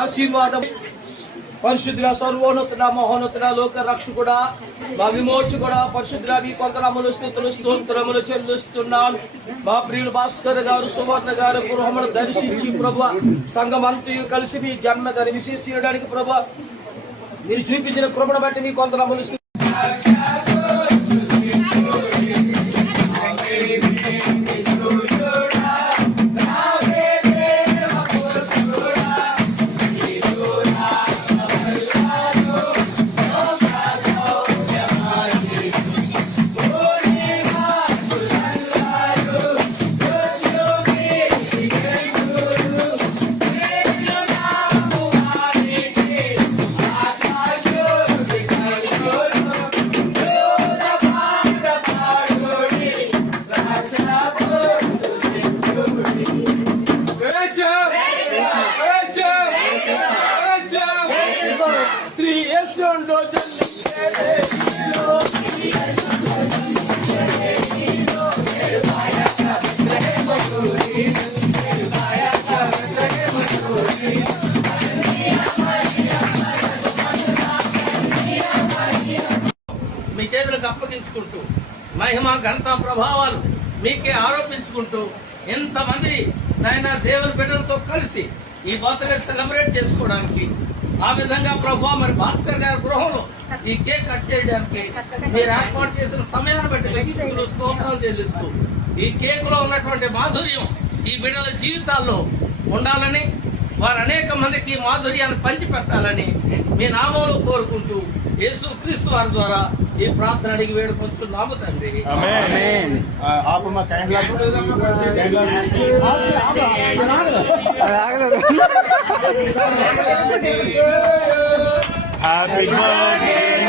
ఆశీర్వాదం పరిశుద్ధుల సర్వోన్నతుడ మహోన్నతుడ లోక రక్షకుడా మా విమోచకుడా పరిశుద్ధుల మీ కొంతనామలు స్థుతులు స్తోత్రములు చెల్లిస్తున్నాను. మా ప్రియులు భాస్కర్ గారు సువర్ణ గారు గృహమును దర్శించి ప్రభు సంఘమంతయు కలిసి మీ జన్మగారి విశేషించడానికి ప్రభు మీరు చూపించిన కృపను బట్టి మీ కొంతనామలు మీ చేతులకు అప్పగించుకుంటూ మహిమ ఘనత ప్రభావాలు మీకే ఆరోపించుకుంటూ ఎంతమంది నాయన దేవుని బిడ్డలతో కలిసి ఈ బర్త్డే సెలబ్రేట్ చేసుకోవడానికి ఆ విధంగా ప్రభు మరి భాస్కర్ గారి గృహంలో ఈ కేక్ కట్ చేయడానికి మీరు ఏర్పాటు చేసిన సమయాన్ని బట్టి వ్యక్తులు స్తోత్రాలు చెల్లిస్తూ ఈ కేక్ లో ఉన్నటువంటి మాధుర్యం ఈ బిడ్డల జీవితాల్లో ఉండాలని వారు అనేక మందికి మాధుర్యాన్ని పంచిపెట్టాలని మీ నామంలో కోరుకుంటూ యేసు క్రీస్తు వారి ద్వారా ఈ ప్రార్థన అడిగి వేడుకొంచున్నాము తండ్రి. Happy birthday